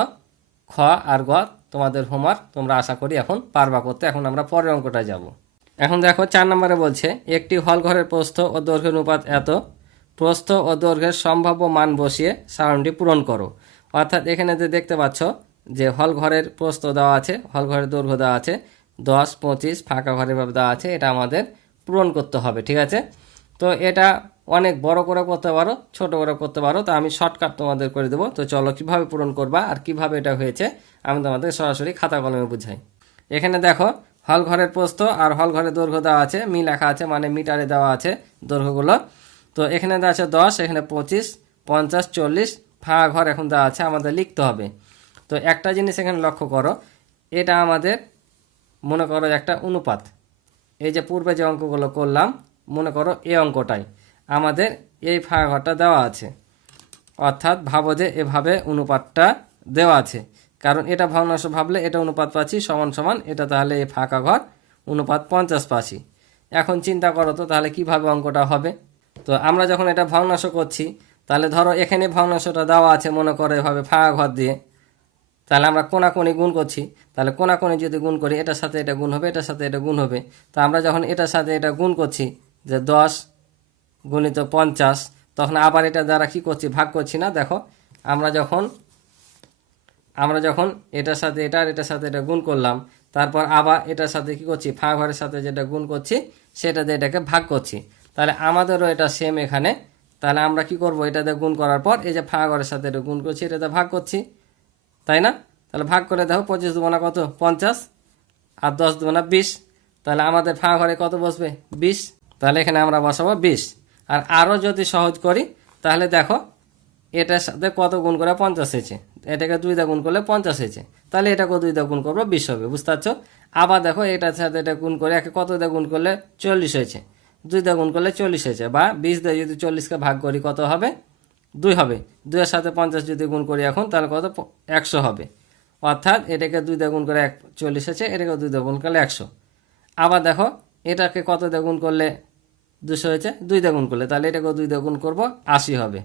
খ আর গ তোমাদের হোমওয়ার্ক, তোমরা আশা করি এখন পারবা করতে। এখন আমরা পরের অঙ্কটা যাব। এখন দেখো 4 নম্বরে বলছে, একটি হল ঘরের প্রস্থ ও দৈর্ঘ্যের অনুপাত এত, প্রস্থ ও দৈর্ঘ্যের সম্ভাব্য মান বসিয়ে সারণীটি পূরণ করো। অর্থাৎ এখানে যে দেখতে পাচ্ছ যে হল ঘরের প্রস্থ দেওয়া আছে, হল ঘরের দৈর্ঘ্য দেওয়া আছে 10, 25, ফাঁকা ঘরের ভাবে দেওয়া আছে, এটা আমাদের পূরণ করতে হবে। ঠিক আছে, তো এটা অনেক বড় করে করতে পারো, ছোট করে করতে পারো, তো আমি শর্টকাট তোমাদের করে দেবো। তো চলো কিভাবে পূরণ করবা আর কিভাবে এটা হয়েছে আমি তোমাদের সরাসরি খাতা কলমে বুঝাই। এখানে দেখো হল ঘরের প্রস্থ আর হল ঘরের দৈর্ঘ্য দেওয়া আছে, মি লেখা আছে, মানে মিটারে দেওয়া আছে দৈর্ঘ্যগুলো। তো এখানে দেওয়া আছে 10, এখানে 25, 50, 40, ফাঁকা ঘর এখন দেওয়া আছে, আমাদের লিখতে হবে। তো একটা জিনিস এখানে লক্ষ্য করো, এটা আমাদের মনে করো একটা অনুপাত। এই যে পূর্বে যে অঙ্কগুলো করলাম, মনে করো এই অঙ্কটাই আমাদের এই ফাঁকা ঘরটা দেওয়া আছে, অর্থাৎ ভাবো যে এভাবে অনুপাতটা দেওয়া আছে, কারণ এটা ভগ্নাংশ ভাবলে এটা অনুপাত পাচ্ছি সমান সমান এটা, তাহলে এই ফাঁকা ঘর অনুপাত 50 পাচ্ছি। এখন চিন্তা করো তো তাহলে কিভাবে অঙ্কটা হবে। তো আমরা যখন এটা ভগ্নাংশ করছি, তাহলে ধরো এখানে ভগ্নাংশটা দেওয়া আছে মনে করো এভাবে ফাঁকা ঘর দিয়ে, তাহলে আমরা কোনাকুনি গুণ করছি। তাহলে কোনাকুনি যদি গুণ করি, এটার সাথে এটা গুণ হবে, এটার সাথে এটা গুণ হবে। তো আমরা যখন এটার সাথে এটা গুণ করছি, যে 10 গুণিত 50, তখন আবার এটা দ্বারা কি করছি, ভাগ করছি না। দেখো আমরা যখন এটার সাথে এটা আর এটার সাথে এটা গুণ করলাম, তারপর আবার এটার সাথে কি করছি, ফাঁকা ঘরের সাথে যেটা গুণ করছি সেটা দিয়ে এটাকে ভাগ করছি। তাহলে আমাদেরও এটা সেম এখানে। তাহলে আমরা কি করব, এটা দিয়ে গুণ করার পর এই যে ফাঁকা ঘরের সাথে এটা গুণ করছি, এটাতে ভাগ করছি, তাই না। তাহলে ভাগ করে দেখো 25 দুগুণা কত, 50, আর 10 দুগুণা 20। তাহলে আমাদের ফাঁকা ঘরে কত বসবে, 20। তাহলে এখানে আমরা বসাবো 20। আর আরও যদি সহজ করি, তাহলে দেখো এটার সাথে কত গুণ করে 50 হয়েছে, এটাকে 2 দিয়ে গুণ করলে 50 হয়েছে, তাহলে এটাকে 2 দিয়ে গুণ করবো 20 হবে, বুঝতে পারছো। আবার দেখো এটার সাথে এটা গুণ করে একে কত দিয়ে গুণ করলে 40 হয়েছে, 2 দিয়ে গুণ করলে 40 হয়েছে, বা 20 দিয়ে যদি 40কে ভাগ করি কত হবে, 2 হবে। 2 এর সাথে 50 যদি গুণ করি এখন, তাহলে কত, 100 হবে। অর্থাৎ এটাকে 2 দিয়ে গুণ করে 40 হয়েছে, এটাকে 2 দিয়ে গুণ করলে 100। আবার দেখো এটাকে কত দিয়ে গুণ করলে 200 হয়েছে, 2 দিয়ে গুণ করলে, তাহলে এটাকে 2 দিয়ে গুণ করবো 80 হবে।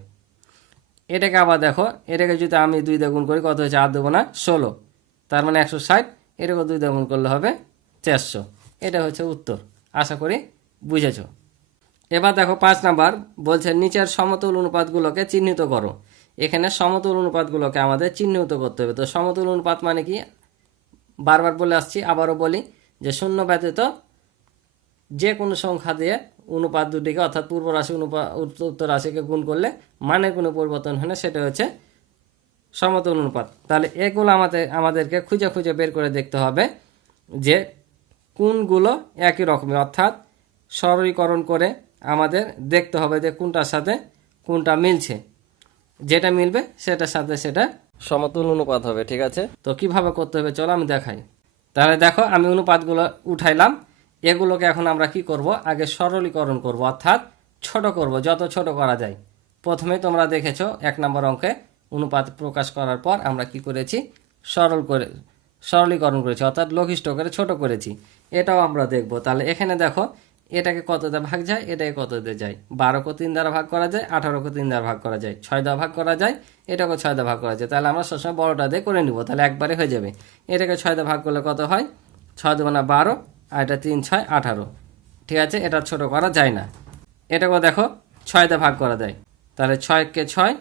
এটাকে আবার দেখো, এটাকে যদি আমি 2 দিয়ে গুণ করি কত হয়েছে, 8 দেবো না 16, তার মানে 160। এটাকে 2 দিয়ে গুণ করলে হবে 400। এটা হচ্ছে উত্তর। আশা করি বুঝেছ। এবার দেখো 5 নাম্বার বলছে, নিচের সমতুল অনুপাতগুলোকে চিহ্নিত করো। এখানে সমতুল অনুপাতগুলোকে আমাদের চিহ্নিত করতে হবে। তো সমতুল অনুপাত মানে কি, বারবার বলে আসছি, আবারও বলি, যে শূন্য ব্যতীত যে কোনো সংখ্যা দিয়ে অনুপাত দুটিকে, অর্থাৎ পূর্ব রাশি উত্তর রাশিকে গুণ করলে মানের কোনো পরিবর্তন হয় না, সেটা হচ্ছে সমতুল অনুপাত। তাহলে এগুলো আমাদেরকে খুঁজে খুঁজে বের করে দেখতে হবে যে কোনগুলো একই রকমের, অর্থাৎ সরলীকরণ করে আমাদের দেখতে হবে যে কোনটার সাথে কোনটা মিলছে, যেটা মিলবে সেটার সাথে সেটা সমতুল অনুপাত হবে। ঠিক আছে, তো কিভাবে করতে হবে চলো আমি দেখাই। তাহলে দেখো আমি অনুপাতগুলো উঠাইলাম, এগুলোকে এখন আমরা কি করব, আগে সরলীকরণ করব, অর্থাৎ ছোট করব, যত ছোট করা যায়। প্রথমে তোমরা দেখেছো 1 নম্বর অঙ্কে অনুপাত প্রকাশ করার পর আমরা কি করেছি, সরলীকরণ করেছি, অর্থাৎ লঘিষ্ঠ করে ছোট করেছি। এটাও আমরা দেখব। তাহলে এখানে দেখো এটাকে কত দ্বারা ভাগ যায়, এটাকে কত দিয়ে যায়, 12কে 3 দ্বারা ভাগ করা যায়, 18কে 3 দ্বারা ভাগ করা যায়, 6 দ্বারা ভাগ করা যায়, এটাকে 6 দ্বারা ভাগ করা যায়। তাহলে আমরা সবসময় বড়টা দিয়ে করে নিব, তাহলে একবারে হয়ে যাবে। এটাকে 6 দ্বারা ভাগ করলে কত হয়, 6 দুগুণা 12, আর এটা 3 6 18। ঠিক আছে, এটা ছোট করা যায় না। এটাকেও দেখো 6 দ্বারা ভাগ করা যায়, তাহলে 6কে 6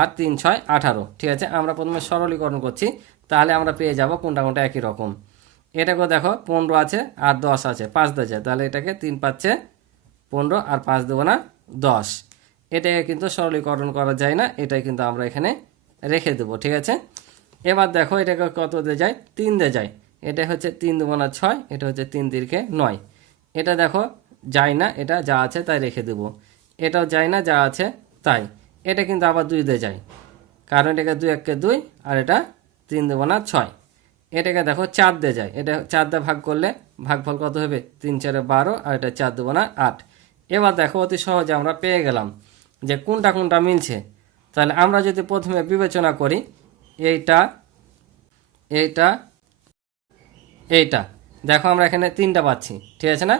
আর 3 6 18। ঠিক আছে, আমরা প্রথমে সরলীকরণ করছি, তাহলে আমরা পেয়ে যাব কোনটা কোনটা একই রকম। এটাকেও দেখো 15 আছে আর 10 আছে, 5 দিয়ে যায়, তাহলে এটাকে 3 5 15 আর 5 দুগুণা 10। এটাকে কিন্তু সরলীকরণ করা যায় না, এটাই কিন্তু আমরা এখানে রেখে দেবো। ঠিক আছে, এবার দেখো এটাকে কত দিয়ে যায়, 3 দিয়ে যায়। এটা হচ্ছে 3 দুগুণা 6, এটা হচ্ছে 3 তিরকে 9। এটা দেখো যায় না, এটা যা আছে তাই রেখে দেবো। এটাও যায় না, যা আছে তাই। এটা কিন্তু আবার 2 দিয়ে যায়, কারণ এটাকে 2 1 2, আর এটা 3 দুগুণা 6। এটাকে দেখো 4 দিয়ে যায়, এটা 4 দিয়ে ভাগ করলে ভাগফল কত হবে, 3 4 12, আর এটা 4 দুগুণা 8। এবার দেখো অতি সহজে আমরা পেয়ে গেলাম যে কোনটা কোনটা মিলছে। তাহলে আমরা যদি প্রথমে বিবেচনা করি, এইটা এইটা এইটা, দেখো আমরা এখানে 3টা পাচ্ছি। ঠিক আছে না,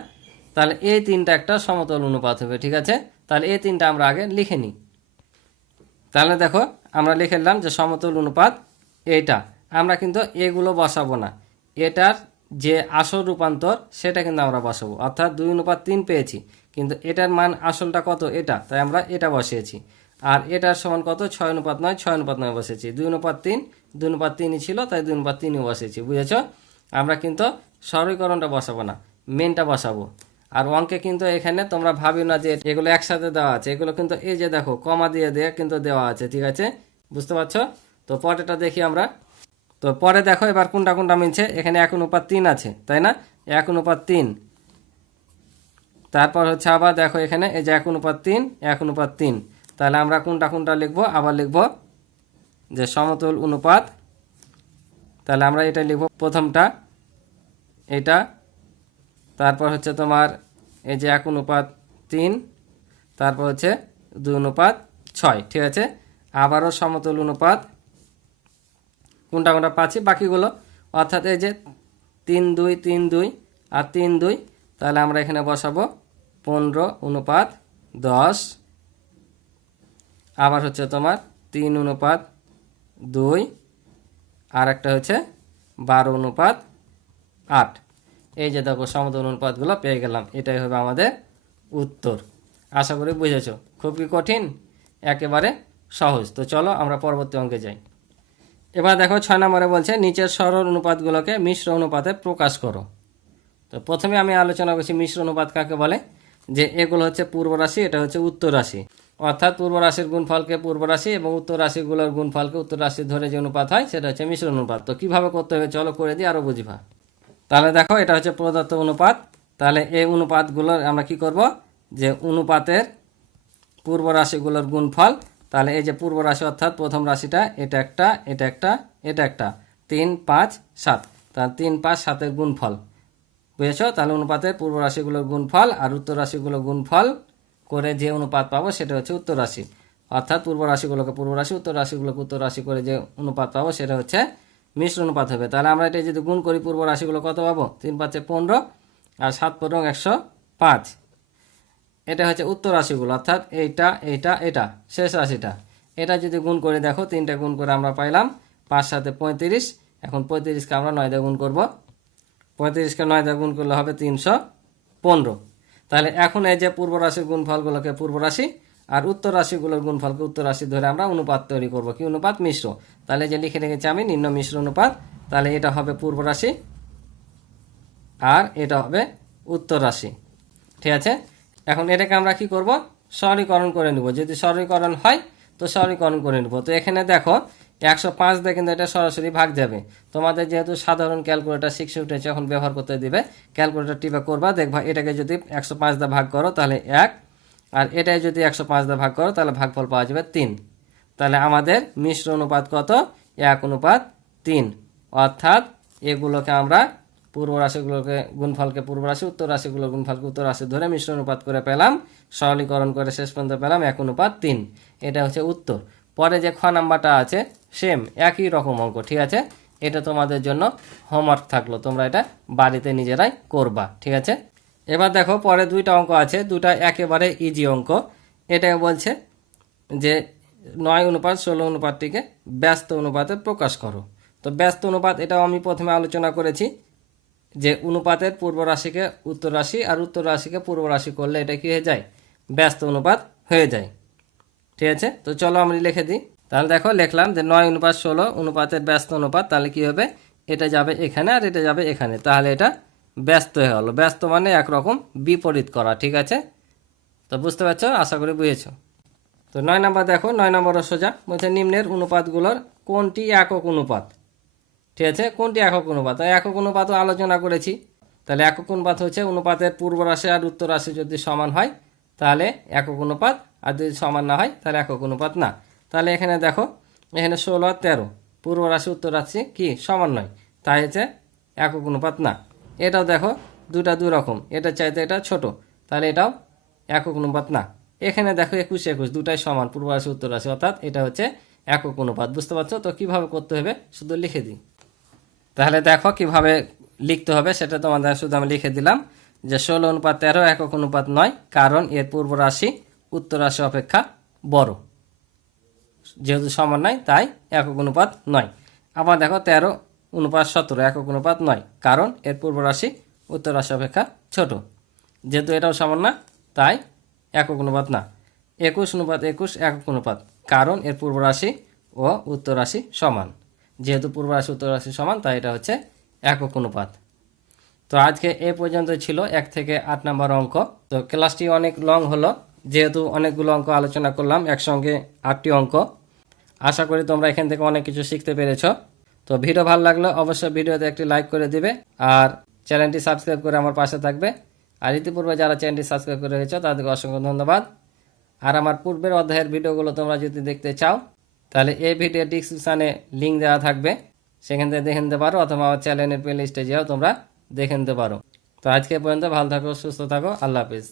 তাহলে এই 3টা একটা সমতল অনুপাত হবে। ঠিক আছে, তাহলে এই 3টা আমরা আগে লিখে নিই। তাহলে দেখো আমরা লিখে নিলাম যে সমতল অনুপাত এইটা। আমরা কিন্তু এগুলো বসাবো না, এটার যে আসল রূপান্তর সেটা কিন্তু আমরা বসাবো। অর্থাৎ 2:3 পেয়েছি, কিন্তু এটার মান আসলটা কত, এটা, তাই আমরা এটা বসিয়েছি। আর এটার সমান কত, 6:9, 6:9 বসেছি। 2:3, 2:3ই ছিল, তাই 2:3ই বসেছি। বুঝেছ, আমরা কিন্তু সরলীকরণটা বসাবো না, মেনটা বসাবো। আর অঙ্কে কিন্তু এখানে তোমরা ভাবি না যে এগুলো একসাথে দেওয়া আছে, এগুলো কিন্তু এই যে দেখো কমা দিয়ে দিয়ে কিন্তু দেওয়া আছে। ঠিক আছে, বুঝতে পারছো? তো পরেরটা দেখি আমরা। তো পরে দেখো এবার কোনটা কোনটা মিলছে। এখানে 1:3 আছে, তাই না, 1:3। তারপর হচ্ছে আবার দেখো এখানে এই যে 1:3, 1:3। তাহলে আমরা কোনটা কোনটা লিখবো, আবার লিখবো যে সমতল অনুপাত। তাহলে আমরা এটা লিখবো প্রথমটা, এটা। তারপর হচ্ছে তোমার এই যে 1:3, তারপর হচ্ছে 2:6। ঠিক আছে, আবারও সমতল অনুপাত। কোনটা কোনটা পাচ্ছি বাকিগুলো, অর্থাৎ এই যে 3 2 3 2 আর 3 2। তাহলে আমরা এখানে বসাবো 15:10। আবার হচ্ছে তোমার 3:2, আর একটা হচ্ছে 12:8। এই যে দেখো সমতল অনুপাতগুলো পেয়ে গেলাম, এটাই হবে আমাদের উত্তর। আশা করি বুঝেছো। খুব কি কঠিন, একেবারে সহজ। তো চলো আমরা পরবর্তী অঙ্কে যাই। এবার দেখো 6 নম্বরে বলছে নিচের সরল অনুপাতগুলোকে মিশ্র অনুপাতে প্রকাশ করো। তো প্রথমে আমি আলোচনা করছি মিশ্র অনুপাত কাকে বলে। যে এগুলো হচ্ছে পূর্ব রাশি, এটা হচ্ছে উত্তর রাশি। অর্থাৎ পূর্ব রাশির গুণফলকে পূর্ব রাশি এবং উত্তর রাশিগুলোর গুণফলকে উত্তর রাশি ধরে যে অনুপাত হয় সেটা হচ্ছে মিশ্র অনুপাত। তো কিভাবে করতে হবে চলো করে দিই, আরও বুঝিবা। তাহলে দেখো এটা হচ্ছে প্রদত্ত অনুপাত। তাহলে এই অনুপাতগুলোর আমরা কি করব, যে অনুপাতের পূর্ব রাশিগুলোর গুণফল। তাহলে এই যে পূর্ব রাশি অর্থাৎ প্রথম রাশিটা, এটা একটা, এটা একটা, এটা একটা, 3 5 7। তাহলে 3 5 7-এর গুণফল। বুঝেছো? তাহলে অনুপাতের পূর্ব রাশিগুলোর গুণফল আর উত্তর রাশিগুলোর গুণফল করে যে অনুপাত পাবো সেটা হচ্ছে উত্তর রাশি। অর্থাৎ পূর্ব রাশিগুলোকে পূর্ব রাশি, উত্তর রাশিগুলোকে উত্তর রাশি করে যে অনুপাত পাবো সেটা হচ্ছে মিশ্র অনুপাত হবে। তাহলে আমরা এটা যদি গুণ করি পূর্ব রাশিগুলো কত পাবো, 3 5 15 আর 7 15 105। এটা হচ্ছে উত্তর রাশিগুলো, অর্থাৎ এইটা, এইটা, এটা, শেষ রাশিটা। এটা যদি গুণ করে দেখো, 3টা গুণ করে আমরা পাইলাম 5 7 35। এখন 35কে আমরা 9 দিয়ে গুণ করবো। 35কে 9 দিয়ে গুণ করলে হবে 315। তাহলে এখন এই যে পূর্ব রাশির গুণফলগুলোকে পূর্ব রাশি আর উত্তর রাশিগুলোর গুণফলকে উত্তর রাশি ধরে আমরা অনুপাত তৈরি করব। কি অনুপাত, মিশ্র। তাহলে যে লিখে রেখেছি আমি নিম্ন মিশ্র অনুপাত। তাহলে এটা হবে পূর্ব রাশি আর এটা হবে উত্তর রাশি। ঠিক আছে, এখন এটাকে আমরা কি করব, সরলীকরণ করে নিব। যদি সরলীকরণ হয় তো সরলীকরণ করে নিব। তো এখানে দেখো 105 দিয়ে কিন্তু এটা সরাসরি ভাগ যাবে। তোমাদের যেহেতু সাধারণ ক্যালকুলেটর শিখে উঠেছে, এখন ব্যবহার করতে দিবে। ক্যালকুলেটর টিপে করবা, দেখবা এটাকে যদি 105 দিয়ে ভাগ করো তাহলে 1, আর এটাই যদি 105 দিয়ে ভাগ করো তাহলে ভাগফল পাওয়া যাবে 3। তাহলে আমাদের মিশ্র অনুপাত কত, 1:3। অর্থাৎ এগুলোকে আমরা পূর্ব রাশিগুলোকে গুণফলকে পূর্ব রাশি, উত্তর রাশিগুলোর গুণফলকে উত্তর রাশি ধরে মিশ্র অনুপাত করে পেলাম, সরলীকরণ করে শেষ পর্যন্ত পেলাম 1:3। এটা হচ্ছে উত্তর। পরে যে খ নাম্বারটা আছে সেম একই রকম অঙ্ক। ঠিক আছে, এটা তোমাদের জন্য হোমওয়ার্ক থাকলো, তোমরা এটা বাড়িতে নিজেরাই করবা। ঠিক আছে, এবার দেখো পরে দুইটা অঙ্ক আছে, দুটা একেবারে ইজি অঙ্ক। এটা বলছে যে 9:16 ব্যস্ত অনুপাতে প্রকাশ করো। তো ব্যস্ত অনুপাত এটাও আমি প্রথমে আলোচনা করেছি যে অনুপাতের পূর্ব রাশিকে উত্তর রাশি আর উত্তর রাশিকে পূর্ব রাশি করলে এটা কি হয়ে যায়, ব্যস্ত অনুপাত হয়ে যায়। ঠিক আছে, তো চলো আমরা লিখে দিই। তাহলে দেখো লিখলাম যে 9:16 অনুপাতের ব্যস্ত অনুপাত, তাহলে কি হবে, এটা যাবে এখানে আর এটা যাবে এখানে, তাহলে এটা ব্যস্ত হয়ে গেল। ব্যস্ত মানে একরকম বিপরীত করা। ঠিক আছে, তো বুঝতে পারছো, আশা করি বুঝেছো। তো 9 নাম্বার দেখো, 9 নম্বরের সোজা বলছে নিম্নের অনুপাতগুলোর কোনটি একক অনুপাত। ঠিক আছে, কোনটি একক অনুপাত, একক অনুপাতও আলোচনা করেছি। তাহলে একক অনুপাত হচ্ছে অনুপাতের পূর্ব রাশি আর উত্তর রাশি যদি সমান হয় তাহলে একক অনুপাত, আর যদি সমান না হয় তাহলে একক অনুপাত না। তাহলে এখানে দেখো, এখানে 16 আর 13 পূর্ব রাশি উত্তর রাশি কি সমান নয়, তাই হচ্ছে একক অনুপাত না। এটাও দেখো দুটা দুই রকম, এটা চাইতে এটা ছোট, তাহলে এটাও একক অনুপাত না। এখানে দেখো 21 21 দুটাই সমান পূর্ব রাশি উত্তর রাশি, অর্থাৎ এটা হচ্ছে একক অনুপাত। বুঝতে পারছো তো কিভাবে করতে হবে, শুধু লিখে দিই। তাহলে দেখো কিভাবে লিখতে হবে সেটা তোমাদের শুধু আমি লিখে দিলাম যে 16:13 একক অনুপাত নয়, কারণ এর পূর্ব রাশি উত্তর রাশি অপেক্ষা বড়, যেহেতু সমান নয় তাই একক অনুপাত নয়। আবার দেখো 13:17 একক অনুপাত নয়, কারণ এর পূর্ব রাশি উত্তর রাশি অপেক্ষা ছোট, যেহেতু এটাও সমান না তাই একক অনুপাত না। 21:21 একক অনুপাত, কারণ এর পূর্ব রাশি ও উত্তর রাশি সমান, যেহেতু পূর্ব রাশি উত্তর রাশি সমান তাই এটা হচ্ছে একক অনুপাত। তো আজকে এ পর্যন্ত ছিল 1 থেকে 8 নম্বর অঙ্ক। তো ক্লাসটি অনেক লং হলো, যেহেতু অনেকগুলো অঙ্ক আলোচনা করলাম একসঙ্গে 8টি অঙ্ক। আশা করি তোমরা এখান থেকে অনেক কিছু শিখতে পেরেছো। তো ভিডিও ভালো লাগলে অবশ্যই ভিডিওতে একটি লাইক করে দিবে আর চ্যানেলটি সাবস্ক্রাইব করে আমার পাশে থাকবে। আর ইতিপূর্বে যারা চ্যানেলটি সাবস্ক্রাইব করে রেখেছো তাদেরকে অসংখ্য ধন্যবাদ। আর আমার পূর্বের অধ্যায়ের ভিডিওগুলো তোমরা যদি দেখতে চাও তাহলে এই ভিডিও ডিসক্রিপশানে লিঙ্ক দেওয়া থাকবে, সেখান থেকে দেখে নিতে পারো, অথবা আমার চ্যানেলের প্লে লিস্টে যেও তোমরা দেখে নিতে পারো। তো আজকে পর্যন্ত ভালো থাকো, সুস্থ থাকো, আল্লাহ হাফিজ।